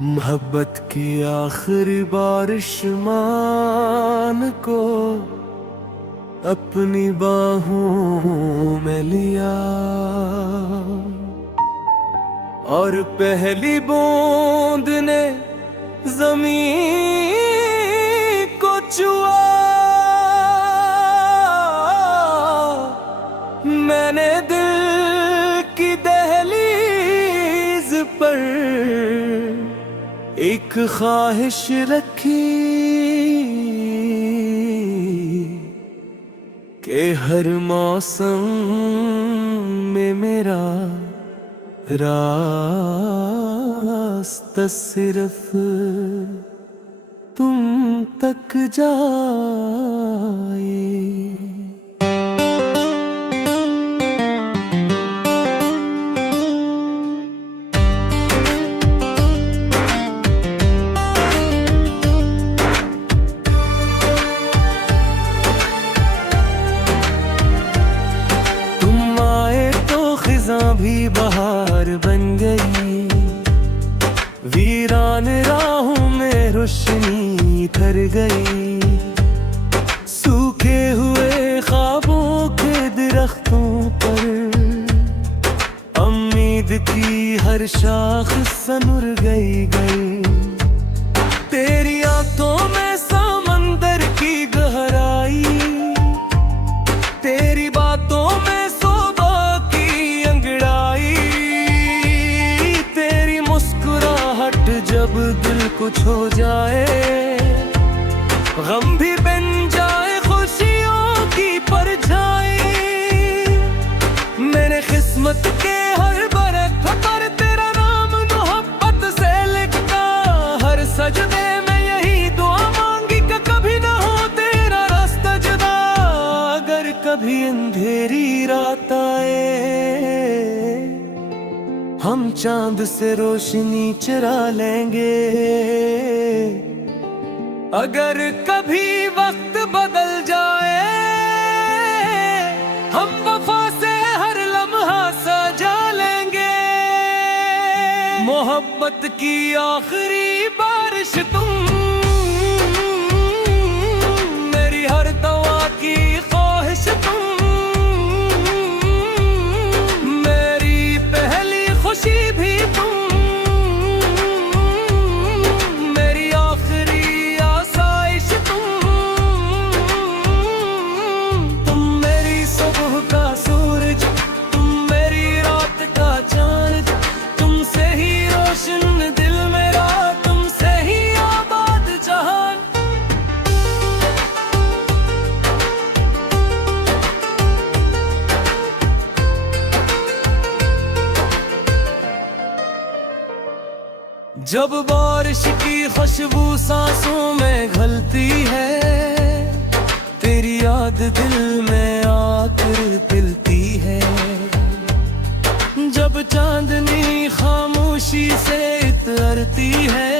मोहब्बत की आखिरी बारिश मान को अपनी बाहों में लिया और पहली बूंद ने जमीन को छुआ। मैंने दिल की दहलीज पर एक ख्वाहिश रखी कि हर मौसम में मेरा रास्ता सिर्फ तुम तक जाए। भी बहार बन गई, वीरान राहों में रोशनी कर गई। सूखे हुए ख्वाबों के दरख्तों पर उम्मीद की हर शाख सनुर गई। तेरी आंखों में समंदर की गहराई, तेरी बातों में जब दिल कुछ हो जाए, गम भी बन जाए खुशियों की परछाई। मैंने किस्मत के हर बरख पर तेरा नाम मोहब्बत से लिखा, हर सजदे में यही दुआ मांगी कि कभी ना हो तेरा रास्ता जुदा। अगर कभी अंधेरी रात आए, हम चांद से रोशनी चुरा लेंगे। अगर कभी वक्त बदल जाए, हम वफा से हर लम्हा सजा लेंगे। मोहब्बत की आखिरी बारिश तुम, मेरी हर दवा की ख्वाहिश तुम, खुशी भी तुम, मेरी आखिरी आसाइश तुम मेरी सुबह का सूरज, तुम मेरी रात का चांद। तुमसे ही रोशन दिल मेरा, तुमसे ही आबाद जहान। जब बारिश की खुशबू सांसों में घुलती है, तेरी याद दिल में आकर पिलती है। जब चांदनी खामोशी से इतरती है,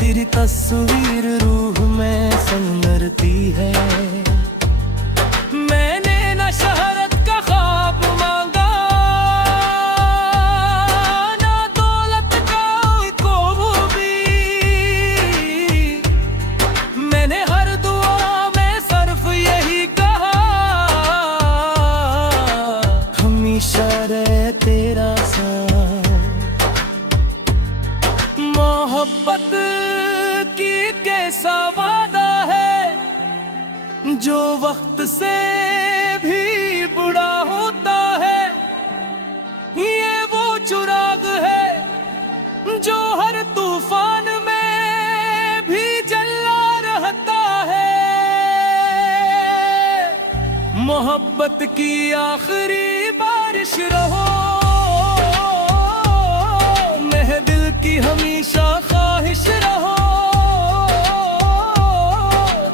तेरी तस्वीर रूह में संवरती है। मैंने न शहरत का ख्वाब मांगा, तेरा साथ। मोहब्बत की कैसा वादा है, जो वक्त से भी बुरा होता है। ये वो चुराग है जो हर तूफान में भी जला रहता है। मोहब्बत की आखिरी बारिश रहो, दिल की हमेशा ख्वाहिश रहो।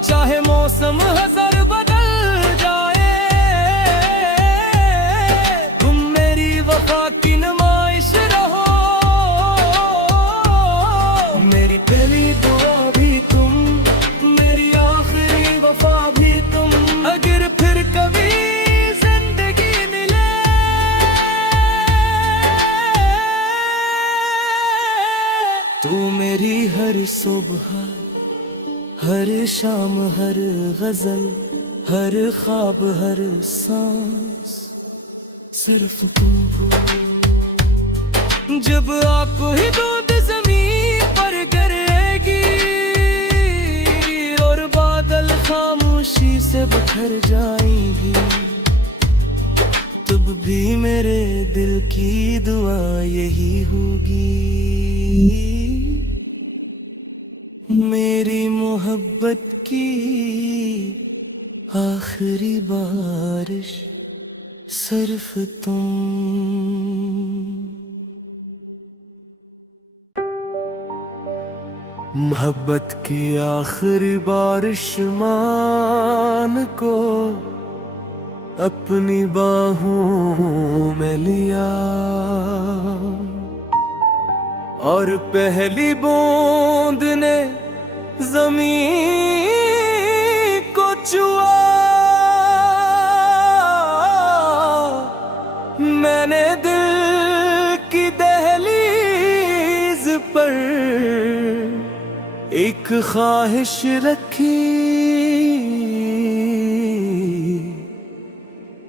चाहे मौसम हजार बदल जाए, तुम मेरी वफा की नुमाइश रहो। मेरी पहली दुआ भी तुम, मेरी आखिरी वफा भी तुम। अगर फिर कभी जिंदगी मिले, तू मेरी हर सुबह, हर शाम, हर गजल, हर ख्वाब, हर सांस सिर्फ तुम हो। जब आपको ही दूध जमीन पर गिरेगी और बादल खामोशी से बिखर जाएंगी, तब भी मेरे दिल की दुआ यही होगी, मेरी मोहब्बत की आखिरी बारिश सिर्फ तुम। मोहब्बत की आखिरी बारिश मान को अपनी बाहों में लिया और पहली बूंद ने जमीन को छुआ। मैंने दिल की दहलीज पर एक ख्वाहिश रखी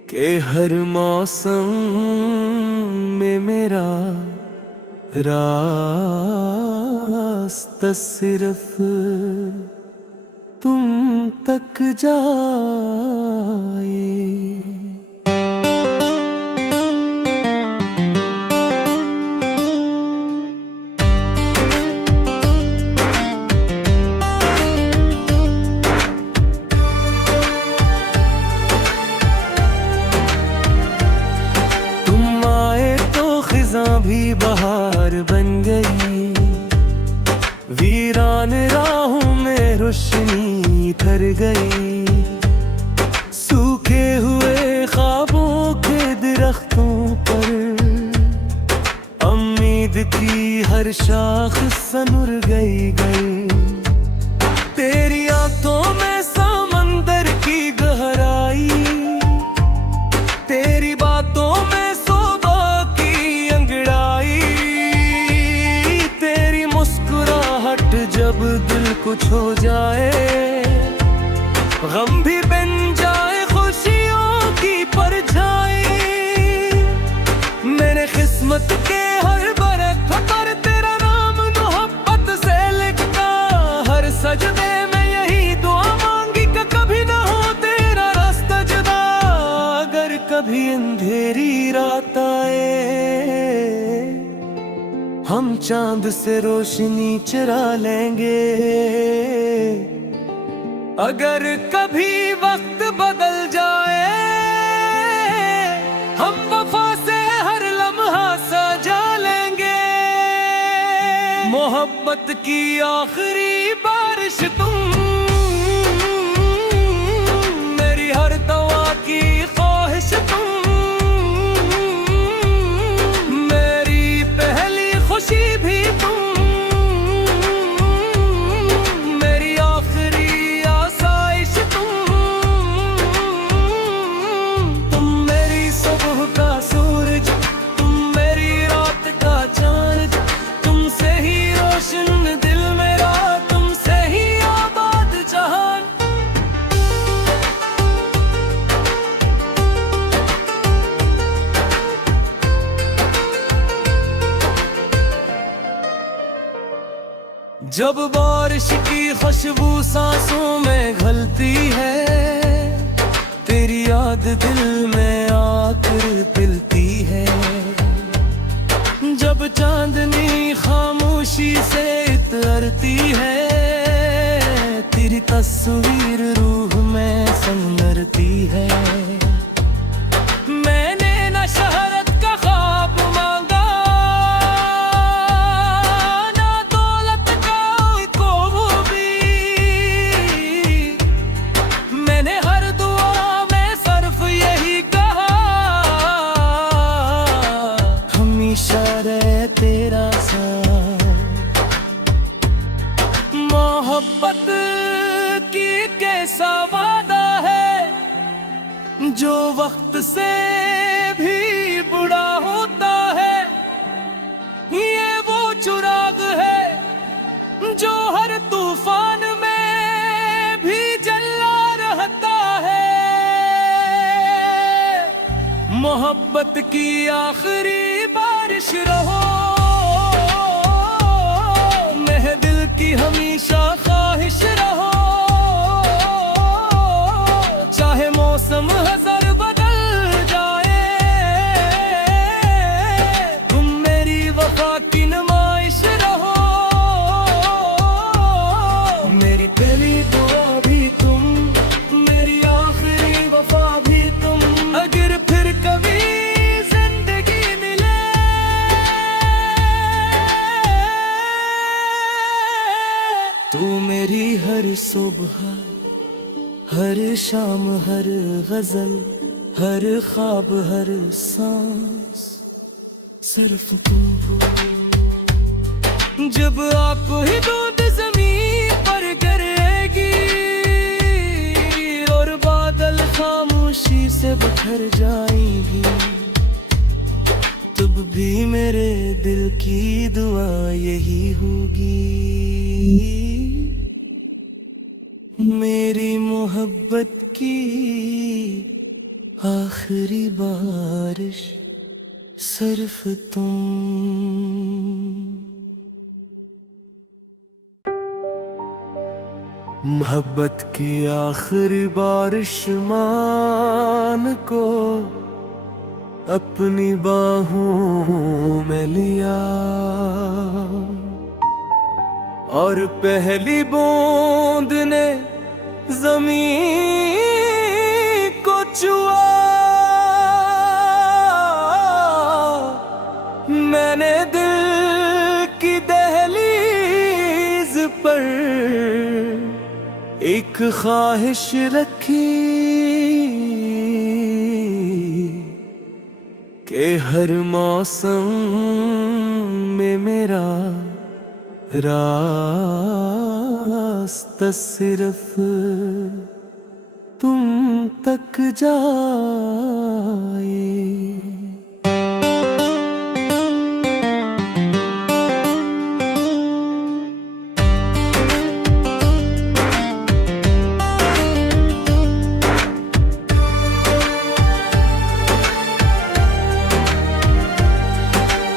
कि हर मौसम में मेरा रास्ता सिर्फ तुम तक जाए। तुम आए तो खिज़ां भी बहार बन गई, वीरान राहों में रोशनी थर गई, सूखे हुए ख्वाबों के दरख्तों पर उम्मीद की हर शाख सनुर गई। तेरी आंखों में समंदर की गहराई, तेरी बातों में सोबा की अंगड़ाई, तेरी मुस्कुराहट जब दिल कुछ हो जाए, गम भी बन जाए खुशियों की परछाई। मेरे किस्मत के हर बरख पर तेरा नाम मोहब्बत से लिखता, हर सजदे में यही दुआ मांगी कि कभी ना हो तेरा रास्ता जुदा। अगर कभी अंधेरी रात आए, हम चांद से रोशनी चुरा लेंगे। अगर कभी वक्त बदल जाए, हम वफा से हर लम्हा सजा लेंगे। मोहब्बत की आखिरी बारिश तुम, मेरी हर दवा की ख्वाहिश तुम, मेरी पहली खुशी भी तुम, मेरी आखिरी आसाइश तुम मेरी सुबह का सूरज, तुम मेरी रात का चांद, तुमसे ही रोशन दिल मेरा, तुमसे ही आबाद जहान। जब बारिश की खुशबू सांसों में घुलती है, तेरी याद दिल में आकर पिलती है। जब चांदनी खामोशी से इतरती है, तेरी तस्वीर रूह में संवरती है। मैंने न शहरत का ख्वाब मांगा, ना दौलत का कोई भी, मैंने हर दुआ में सिर्फ यही कहा, हमेशा रहे तेरा साथ। मोहब्बत की कैसा वादा है, जो वक्त से भी बुरा होता है। ये वो चुराग है मोहब्बत की आखिरी बारिश रहो, मेरे दिल की हमेशा ख्वाहिश रहो। चाहे मौसम हजार बदल जाए, तुम मेरी वफा की नुमाइश रहो। मेरी पहली दुआ भी तुम, मेरी आखिरी वफा भी तुम। अगर फिर कभी जिंदगी मिले तू मेरी हर सुबह, हर शाम, हर गजल, हर ख्वाब, हर सांस सिर्फ तुम हो। जब आपको ही दूध जमीन पर गिरेगी और बादल खामोशी से बिखर जाएंगी, तब भी मेरे दिल की दुआ यही होगी, मेरी मोहब्बत की आखिरी बारिश सिर्फ तुम। मोहब्बत की आखिरी बारिश मान को अपनी बाहों में लिया और पहली बूंद ने जमीन को छुआ। मैंने दिल की दहलीज पर एक ख्वाहिश रखी कि हर मौसम में मेरा रास्ता सिर्फ तुम तक जाए।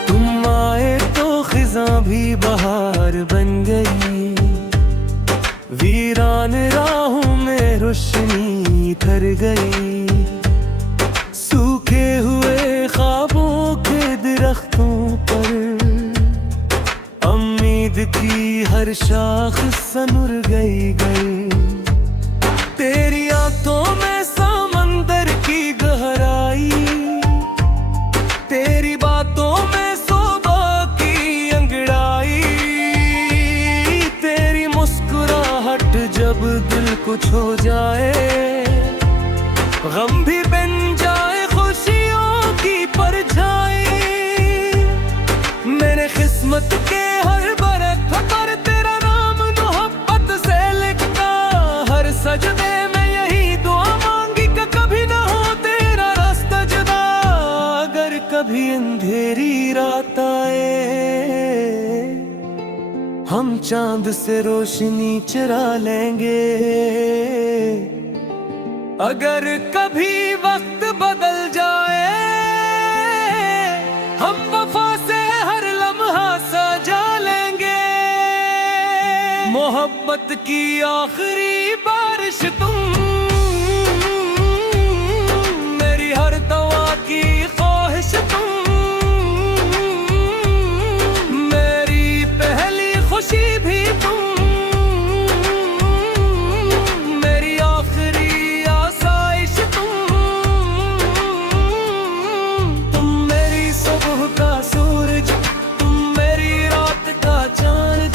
तुम आए तो खिज़ां भी बहार बन गई, वीरान राहों में रोशनी ठहर गई। सूखे हुए ख्वाबों के दरख्तों पर उम्मीद की हर शाख सनुर गई। तेरी आंखों में समंदर की गहराई, तेरी बातों में जब दिल कुछ हो जाए, गम भी बन जाए खुशियों की परछाई। मेरे किस्मत के हर बरख पर तेरा नाम मोहब्बत से लिखता, हर सजदे में यही दुआ मांगी कि कभी ना हो तेरा रास्ता जुदा। अगर कभी अंधेरी रात आए, हम चांद से रोशनी चुरा लेंगे। अगर कभी वक्त बदल जाए, हम वफा से हर लम्हा सजा लेंगे। मोहब्बत की आखिरी बारिश तुम, मेरी हर दवा की ख्वाहिश तुम, खुशी भी तुम, मेरी आखिरी आसाइश तुम मेरी सुबह का सूरज, तुम मेरी रात का चांद।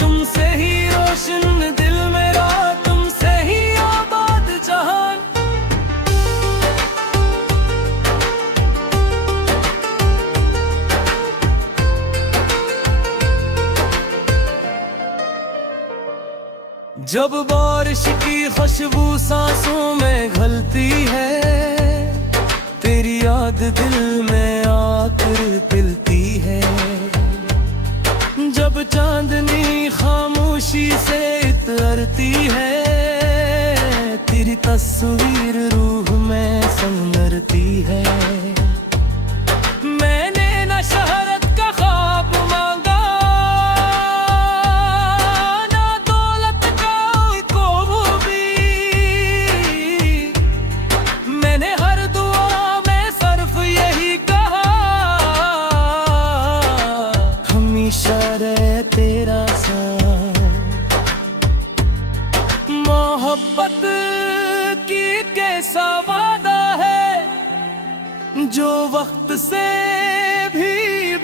तुमसे ही रोशन दिल मेरा, तुमसे ही आबाद जहान। जब बारिश की खुशबू सांसों में घुलती है, तेरी याद दिल में आकर पिलती है। जब चांदनी खामोशी से इतरती है, तेरी तस्वीर रूह में संवरती है। जो वक्त से भी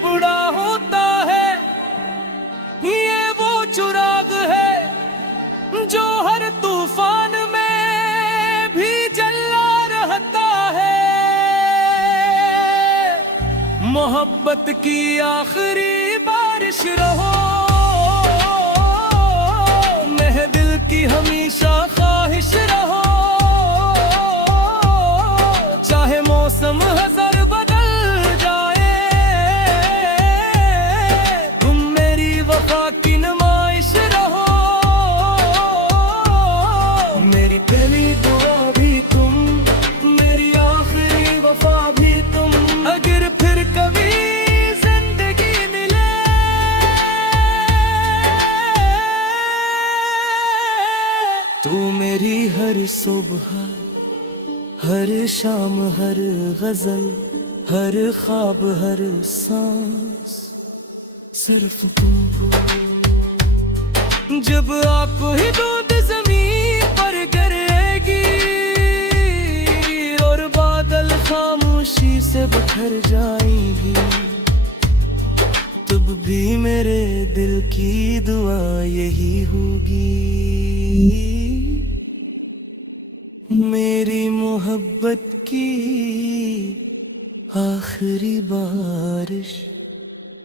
बुरा होता है, ये वो चिराग है जो हर तूफान में भी जला रहता है। मोहब्बत की आखिरी बारिश रहो, महदिल की हमेशा ख्वाहिश रहो। चाहे मौसम हजार बदल जाए, तुम मेरी वफा की नुमाइश रहो। मेरी पहली दुआ भी तुम, मेरी आखिरी वफा भी तुम। अगर फिर कभी जिंदगी मिले, तू मेरी हर सुबह, हर शाम, हर गजल, हर ख्वाब, हर सांस सिर्फ तुम हो। जब आपको ही दूध जमीन पर गिरेगी और बादल खामोशी से बिखर जाएंगी, तब भी मेरे दिल की दुआ यही होगी, मेरी मोहब्बत की आखिरी बारिश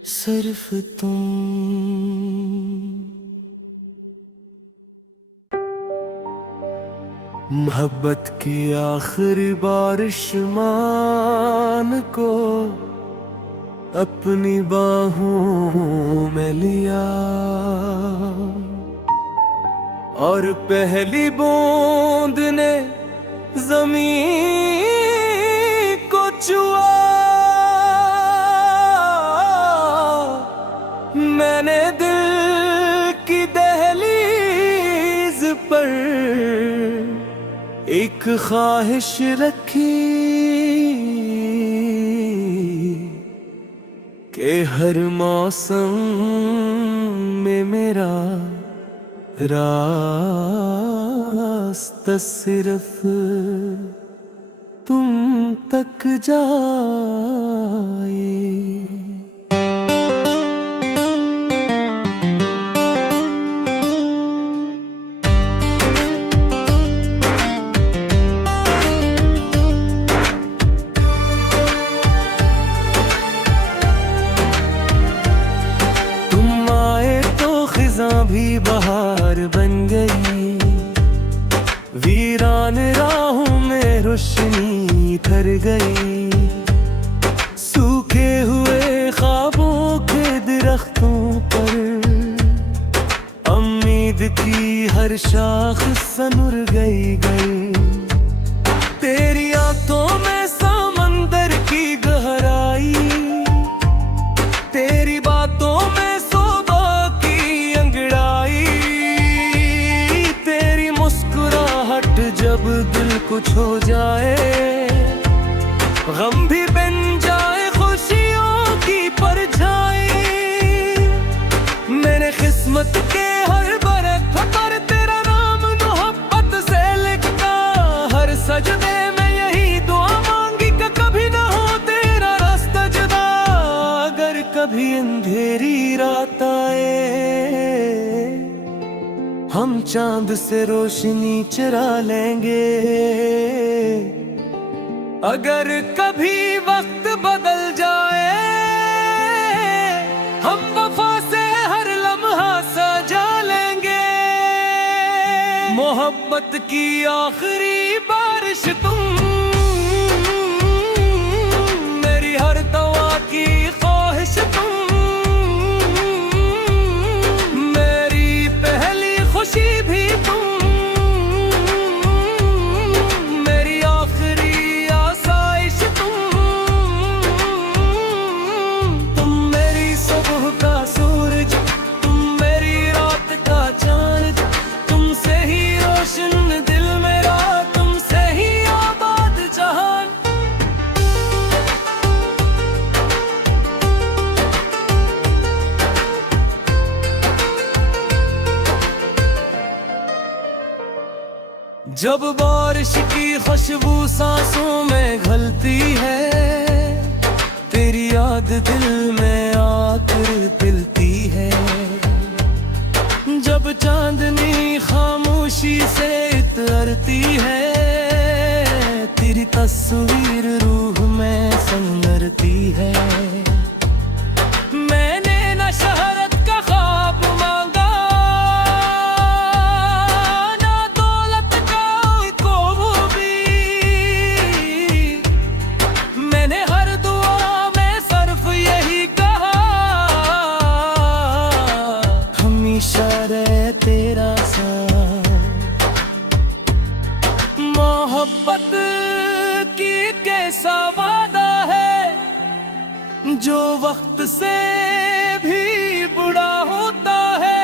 सिर्फ तुम। मोहब्बत की आखिरी बारिश मान को अपनी बाहों में लिया और पहली बूंद ने जमीन को छुआ। मैंने दिल की दहलीज पर एक ख्वाहिश रखी कि हर मौसम में मेरा रास्ता सिर्फ तुम तक जाए। तुम आए तो खिज़ां भी बहार बन गई, वीरान राहों में रोशनी ठहर गई। सूखे हुए ख्वाबों के दरख्तों पर उम्मीद की हर शाख सनुर गई। तेरी आंखों में समंदर की गहराई, तेरी बातों में सोबा की अंगड़ाई। तेरी मुस्कुराहट जब दिल कुछ हो जाए, गम भी बन जाए खुशियों की परछाई। मेरे किस्मत के हर बरख पर तेरा नाम मोहब्बत से लिखता, हर सजदे में यही दुआ मांगी कि कभी ना हो तेरा रास्ता जुदा। अगर कभी अंधेरी रात आए, हम चांद से रोशनी चुरा लेंगे। अगर कभी वक्त बदल जाए, हम वफा से हर लम्हा सजा लेंगे। मोहब्बत की आखिरी बारिश तुम, मेरी हर दवा की ख्वाहिश तुम। मेरी पहली खुशी भी तुम, मेरी आखिरी आसाइश तुम। तुम मेरी सुबह का सूरज, तुम मेरी रात का चांद। तुमसे ही रोशन दिल मेरा, तुमसे ही आबाद जहान। जब बारिश की खुशबू सांसों में घुलती है, तेरी याद दिल में आकर पिलती है। जब चांदनी खामोशी से इतरती है, तेरी तस्वीर रूह में संवरती है। मैंने न शहरत का ख्वाब मांगा, ना दौलत का कोई भी। मैंने हर दुआ में सिर्फ यही कहा, हमेशा रहे तेरा साथ। मोहब्बत की कैसा वादा है जो वक्त से भी बुरा होता है।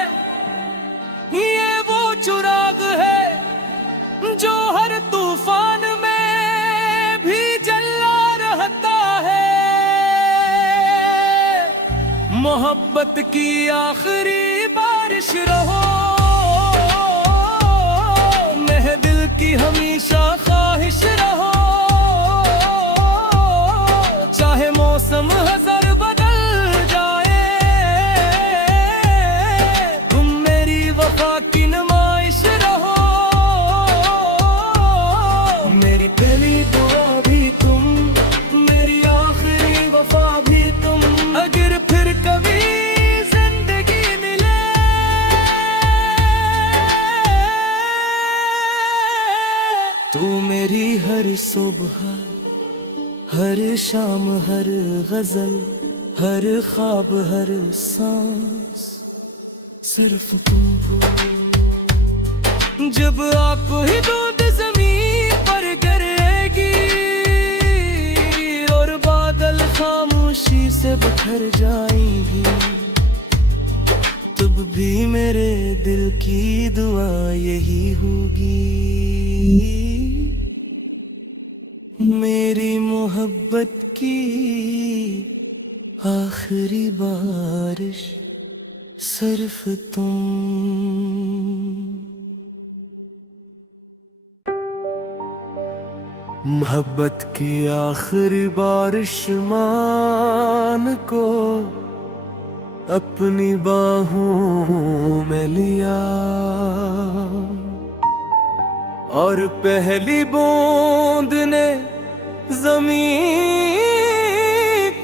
ये वो चिराग है जो हर तूफान में भी जला रहता है। मोहब्बत की आखिरी बारिश रहो, मेरे दिल की हमेशा ख्वाहिश रहो। चाहे मौसम हजार बदल जाए, तुम मेरी वफा की नुमाइश रहो। मेरी पहली दुआ भी तुम, मेरी आखिरी वफा भी तुम। अगर फिर कभी जिंदगी मिले, तू मेरी हर सुबह, हर शाम, हर गजल, हर ख्वाब, हर सांस सिर्फ तुम हो। जब आप ही बूंद जमीन पर गिरेगी और बादल खामोशी से बिखर जाएंगी, तब भी मेरे दिल की दुआ यही होगी, मेरी मोहब्बत की आखिरी बारिश सिर्फ तुम। मोहब्बत की आखिरी बारिश मान को अपनी बाहों में लिया, और पहली बूंद ने जमीन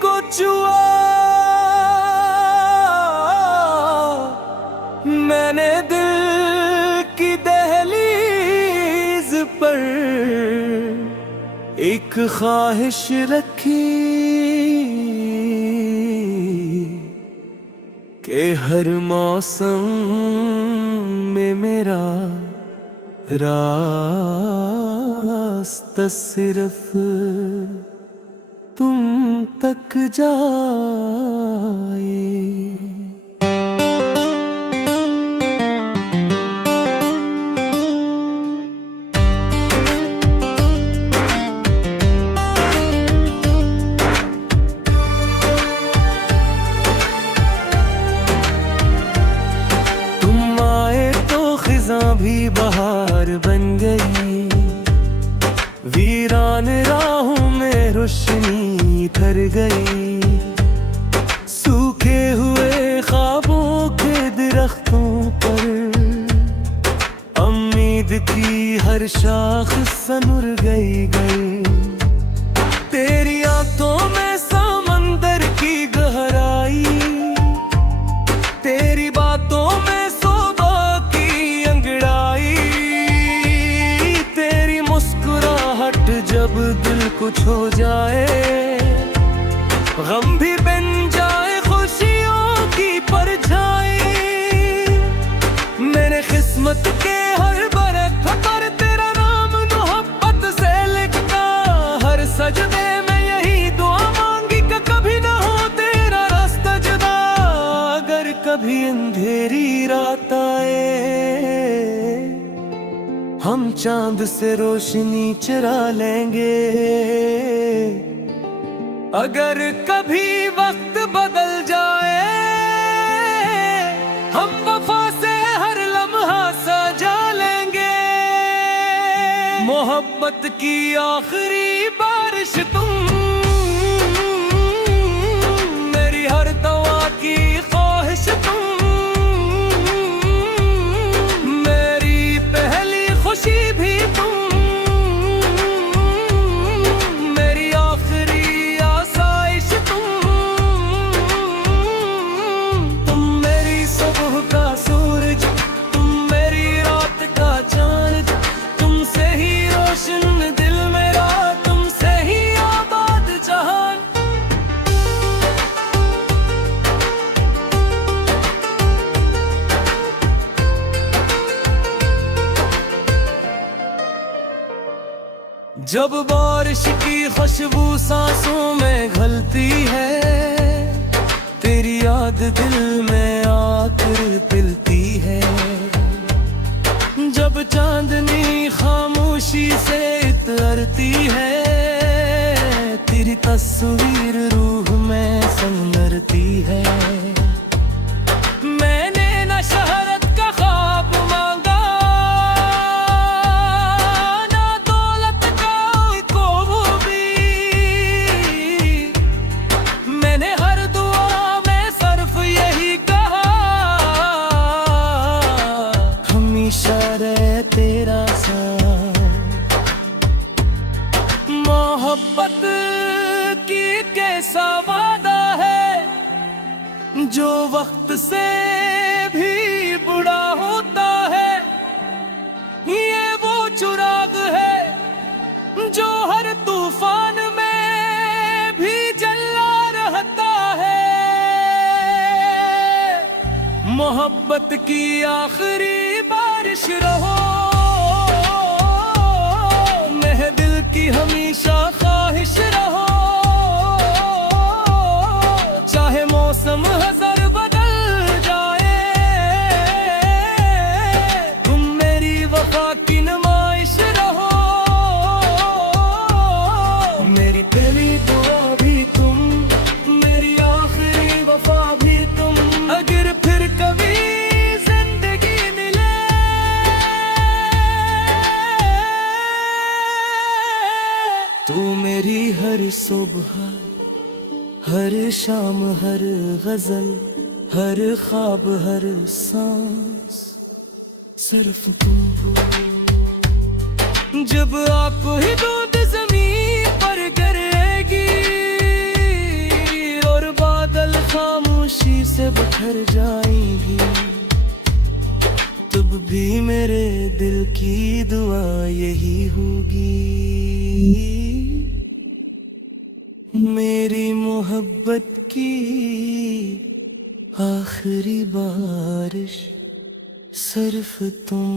को छुआ। मैंने दिल की दहलीज पर एक ख्वाहिश रखी कि हर मौसम में मेरा रास्ता सिर्फ तुम तक जाए। तुम आए तो खिज़ां भी बहार बन गई, वीरान राहों में रोशनी ठहर गई। सूखे हुए ख्वाबों के दरख्तों पर उम्मीद की हर शाख सनुर गई। तेरी आंखों में समंदर की गहराई, तेरी बातों में सुबह की अंगड़ाई। तेरी मुस्कुराहट जब दिल कुछ हो जाए, गम भी बन जाए खुशियों की परछाई। मेरे किस्मत के हर बरख पर तेरा नाम मोहब्बत से लिखता, हर सजदे में यही दुआ मांगी कि कभी ना हो तेरा रास्ता जुदा। अगर कभी अंधेरी रात आए, हम चांद से रोशनी चुरा लेंगे। अगर कभी वक्त बदल जाए, हम वफा से हर लम्हा सजा लेंगे। मोहब्बत की आखिरी बारिश तुम, जब बारिश की खुशबू सांसों में घुलती है, तेरी याद दिल में आकर पिलती है। जब चांदनी खामोशी से इतरती है, तेरी तस्वीर रूह में संवरती है। मैंने न शहरत का ख्वाब मांगा, ना दौलत का कोई भी। मैंने हर दुआ में सिर्फ यही कहा, हमेशा रहे तेरा साथ। मोहब्बत की कैसा वादा है, जो वक्त से भी बुरा होता है। ये वो चुराग है जो हर तूफान में भी जला रहता है। मोहब्बत की आखिरी बारिश रहो, महदिल की हमेशा ख्वाहिश रहो। चाहे मौसम हज़ार बदल जाए, तुम मेरी वफा की नुमाइश रहो। मेरी पहली दुआ भी तुम, मेरी आखिरी वफा भी तुम। अगर फिर कभी जिंदगी मिले, तू मेरी हर सुबह, हर शाम, हर गजल, हर ख्वाब, हर सांस सिर्फ तुम हो। जब आपको ही दूध जमीन पर गिरेगी और बादल खामोशी से बिखर जाएंगी, तब भी मेरे दिल की दुआ यही होगी, मेरी मोहब्बत की आखिरी बारिश सिर्फ तुम।